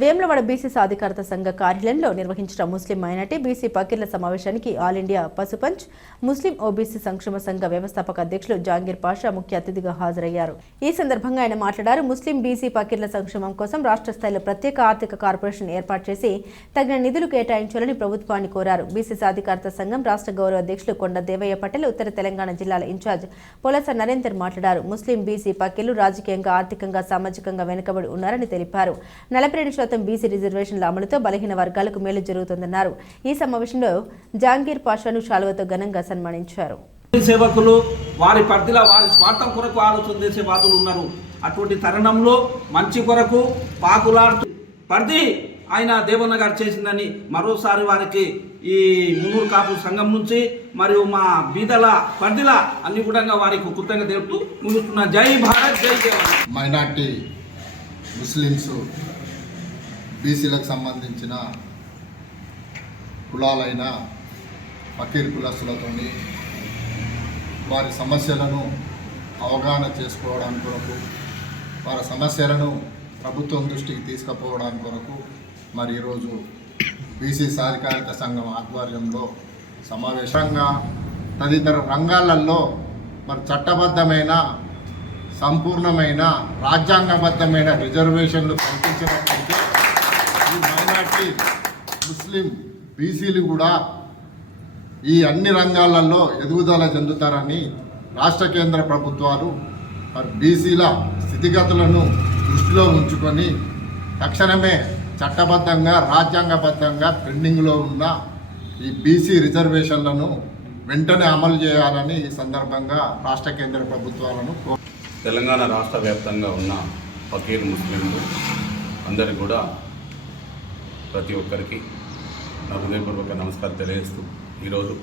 Vemulawada BC సాధికారత సంఘ కార్యాలయంలో నిర్వహించిన ముస్లిం మైనార్టీ బీసీ పకీర్ల సమావేశానికి ఆల్ ఇండియా పసుపంచ్ ముస్లిం ఓబీసీ సంక్షేమ సంఘ వ్యవస్థాపక అధ్యక్షులు జాంగీర్ పాషా ముఖ్య అతిథిగా హాజరయ్యారు. ఈ సందర్భంగా ఆయన మాట్లాడారు. ముస్లిం బీసీ పకీర్ల సంక్షేమం కోసం రాష్ట్ర స్థాయిలో ప్రత్యేక ఆర్థిక కార్పొరేషన్ ఏర్పాటు చేసి తగిన నిధులు కేటాయించాలని ప్రభుత్వాన్ని కోరారు. బీసీ సాధికారత సంఘం రాష్ట్ర గౌరవ అధ్యక్షులు కొండ దేవయ్య పటేల్, ఉత్తర తెలంగాణ జిల్లాల ఇన్ఛార్జ్ పొలస నరేందర్ మాట్లాడారు. ముస్లిం బీసీ పకీర్లు రాజకీయంగా, ఆర్థికంగా, సామాజికంగా వెనుకబడి ఉన్నారని తెలిపారు. 42% బీసీ రిజర్వేషన్ల అమలుతో బలహీన వర్గాలకు మేలు జరుగుతుందన్నారు. ఈ సమావేశంలో జాంగీర్ పాషాను శాలువతో ఘనంగా సన్మానించారు. సేవకులు వారి పరిధిలో వారి స్వార్థం కొరకు ఆలోచన చేసే వాదులు ఉన్నారు. అటువంటి తరుణంలో మంచి కొరకు పాకులాడుతూ పరిధి ఆయన దేవన్న గారు చేసిందని మరోసారి వారికి ఈ మున్నూరు కాపు సంఘం నుంచి మరియు మా బీదల పరిధిల అన్ని కూడా వారికి కృతజ్ఞత తెలుపుతూ ముగిస్తున్న. జై భారత్, జై దేవన్న. మైనార్టీ ముస్లిమ్స్ బీసీలకు సంబంధించిన కులాలైన ఫకీర్ కులస్తులతో వారి సమస్యలను అవగాహన చేసుకోవడానికి కొరకు, వారి సమస్యలను ప్రభుత్వం దృష్టికి తీసుకుపోవడానికి కొరకు మరి ఈరోజు బీసీ సాధికారత సంఘం ఆధ్వర్యంలో సమావేశంగా తదితర రంగాలలో మరి చట్టబద్ధమైన, సంపూర్ణమైన, రాజ్యాంగబద్ధమైన రిజర్వేషన్లు కల్పించినట్లయితే ఈ మైనార్టీ ముస్లిం బీసీలు కూడా ఈ అన్ని రంగాలలో ఎదుగుదల చెందుతారని రాష్ట్ర కేంద్ర ప్రభుత్వాలు మరి బీసీల స్థితిగతులను దృష్టిలో ఉంచుకొని తక్షణమే చట్టబద్ధంగా, రాజ్యాంగబద్ధంగా పెండింగ్లో ఉన్న ఈ బీసీ రిజర్వేషన్లను వెంటనే అమలు చేయాలని ఈ సందర్భంగా రాష్ట్ర కేంద్ర ప్రభుత్వాలను తెలంగాణ రాష్ట్ర వ్యాప్తంగా ఉన్న ఫకీర్ ముస్లింలు అందరికీ కూడా ప్రతి ఒక్కరికి నా హృదయపూర్వక నమస్కారం తెలియజేస్తూ ఈరోజు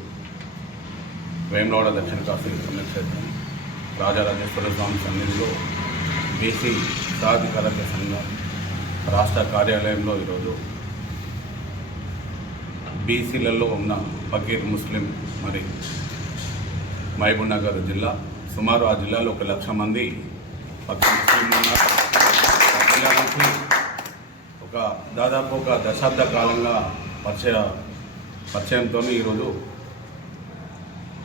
వేములవాడ దక్షిణ కాశీ పుణ్యక్షేత్రం రాజరాజేశ్వర స్వామి సన్నిధిలో బీసీ సాధికారత సంఘం రాష్ట్ర కార్యాలయంలో ఈరోజు బీసీలలో ఉన్న ఫకీర్ ముస్లిం మరి మహబూబ్నగర్ జిల్లా, సుమారు ఆ జిల్లాలో 1,00,000 మంది ఫకీర్ ముస్లింలు ఉన్నారు. జిల్లా నుంచి దాదాపు ఒక దశాబ్ద కాలంగా పరిచయంతో ఈరోజు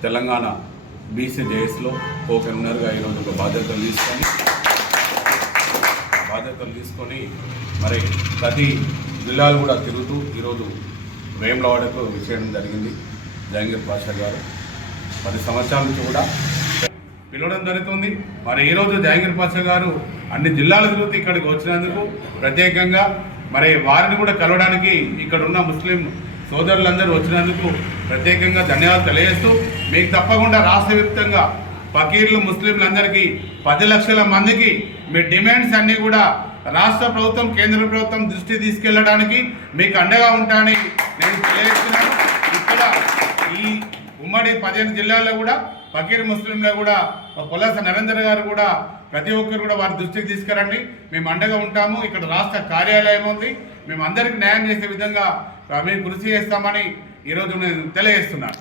తెలంగాణ బీసీ జేఎస్లో కో-కన్వీనర్గా ఈరోజు ఒక బాధ్యతలు తీసుకొని మరి ప్రతి జిల్లాలు కూడా తిరుగుతూ ఈరోజు వేములవాడకు విచ్చేయడం జరిగింది. జాంగీర్ పాషా గారు 10 సంవత్సరాల నుంచి కూడా పిలవడం జరుగుతుంది. మరి ఈరోజు జాంగీర్ పాషా గారు అన్ని జిల్లాల తిరుగుతూ ఇక్కడికి వచ్చినందుకు ప్రత్యేకంగా మరి వారిని కూడా కలవడానికి ఇక్కడ ఉన్న ముస్లిం సోదరులందరూ వచ్చినందుకు ప్రత్యేకంగా ధన్యవాదాలు తెలియజేస్తూ, మీకు తప్పకుండా రాష్ట్ర వ్యాప్తంగా ఫకీర్లు ముస్లింలందరికీ 10 లక్షల మందికి మీ డిమాండ్స్ అన్నీ కూడా రాష్ట్ర ప్రభుత్వం, కేంద్ర ప్రభుత్వం దృష్టి తీసుకెళ్లడానికి మీకు అండగా ఉంటానని నేను తెలియజేస్తున్నాను. ఇక్కడ ఈ ఉమ్మడి 15 జిల్లాల్లో కూడా ఫకీర్ ముస్లింలో కూడా పొలస నరేందర్ గారు కూడా ప్రతి ఒక్కరు కూడా వారి దృష్టికి తీసుకురండి, మేము అండగా ఉంటాము. ఇక్కడ రాష్ట్ర కార్యాలయం ఉంది, మేము అందరికీ న్యాయం చేసే విధంగా మేము కృషి చేస్తామని ఈరోజు నేను తెలియజేస్తున్నాను.